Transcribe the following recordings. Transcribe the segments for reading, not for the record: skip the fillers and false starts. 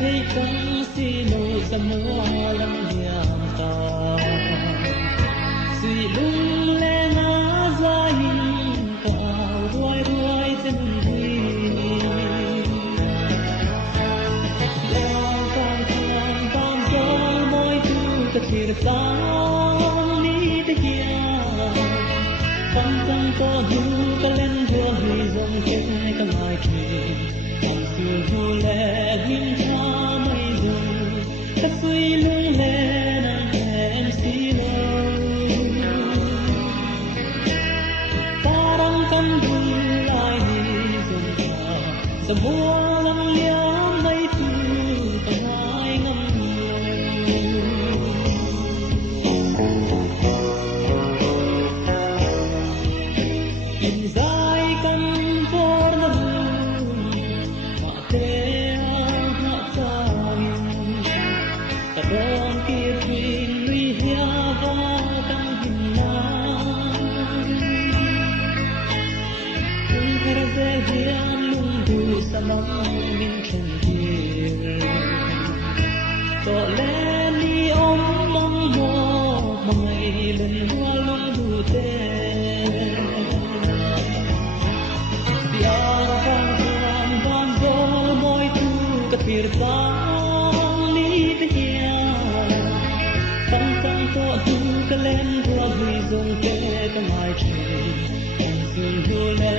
thấy cánh si nụ ra mưa lắm hiểm ta suy lung lẽ ngã ra hình cào đuôi đuôi chân đi lao vang vang vang gió môi tu ta thiệt sao ní thế kia phong phong có du ta lên vua huy dòng chết ta lại kề còn xưa du lệ hiên tha mây rừng ta suy lung lẽ nàng em xí lâu ta đang cầm vui lại đi dòng ta giờ mua lắm liếng mây tu ta ngại ngâm in dài căn phố nằm mà thế mà trời ta đón kia thuyền lùi hia vào căng hình nắng từng khara dễ hiền lung du sa nắng min trần kia có lẽ đi ôm mong mơ mà ngày lần hoa lung du tên Kafir bang ni dia tam tam to du kalen bua hui zong ke ka mai thei zung du le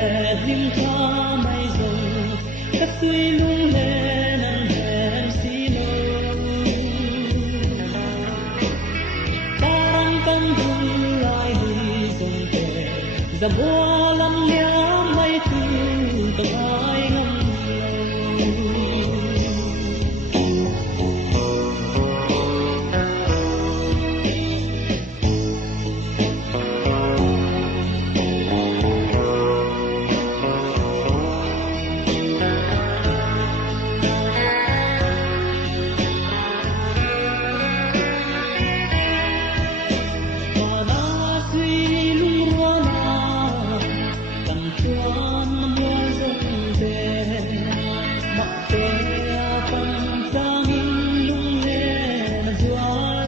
dim tha mai zong ka sui lung le nan hem si no tam tam du lai hui zong ke za bo lam